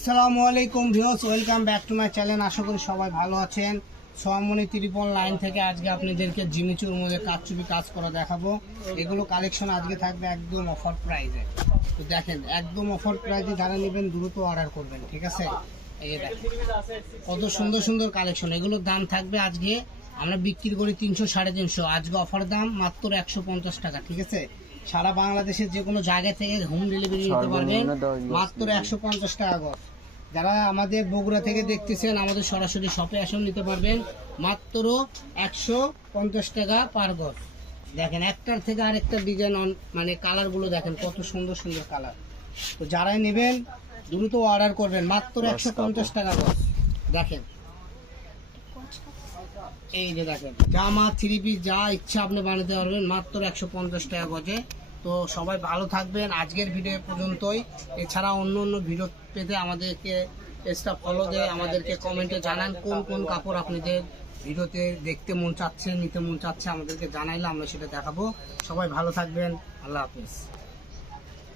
আসসালামু আলাইকুম viewers, welcome back to my channel. আশা করি সবাই ভালো আছেন। সোয়ামনি ত্রিপল লাইন থেকে আজকে আপনাদেরকে জিমিচুর মধ্যে কাজচুপি কাজ করা দেখাবো। এগুলো কালেকশন আজকে থাকবে একদম অফার প্রাইসে। তো দেখেন, একদম অফার প্রাইসে যারা নেবেন দ্রুত অর্ডার করবেন, ঠিক আছে? এই যে দেখেন কত সুন্দর সুন্দর কালেকশন। এগুলোর দাম থাকবে আজকে আমরা বিক্রি করি 300-350, আজকে অফার দাম মাত্র 150 টাকা, ঠিক আছে? সারা বাংলাদেশের যে কোনো জায়গা থেকে হোম ডেলিভারি নিতে পারবেন মাত্র 150 টাকা গজ। যারা আমাদের বগুড়া থেকে দেখতেছেন আমাদের সরাসরি শপে এসেও নিতে পারবেন মাত্র 150 টাকা পার গজ। দেখেন একটার থেকে আরেকটা ডিজাইন মানে কালারগুলো দেখেন কত সুন্দর সুন্দর কালার। তো যারাই নেবেন দ্রুত অর্ডার করবেন মাত্র 150 টাকা গজ। দেখেন এই যে দেখেন জামা থ্রি পিস যা ইচ্ছা আপনি বানাতে পারবেন মাত্র 150 টাকা গজে। তো সবাই ভালো থাকবেন। আজকের ভিডিও পর্যন্তই। এছাড়া অন্য অন্য ভিডিও পেতে আমাদেরকে পেজটা ফলো দিয়ে আমাদেরকে কমেন্টে জানান কোন কোন কাপড় আপনাদের ভিডিওতে দেখতে মন চাচ্ছে, নিতে মন চাচ্ছে, আমাদেরকে জানাইলে আমরা সেটা দেখাবো। সবাই ভালো থাকবেন। আল্লাহ হাফেজ।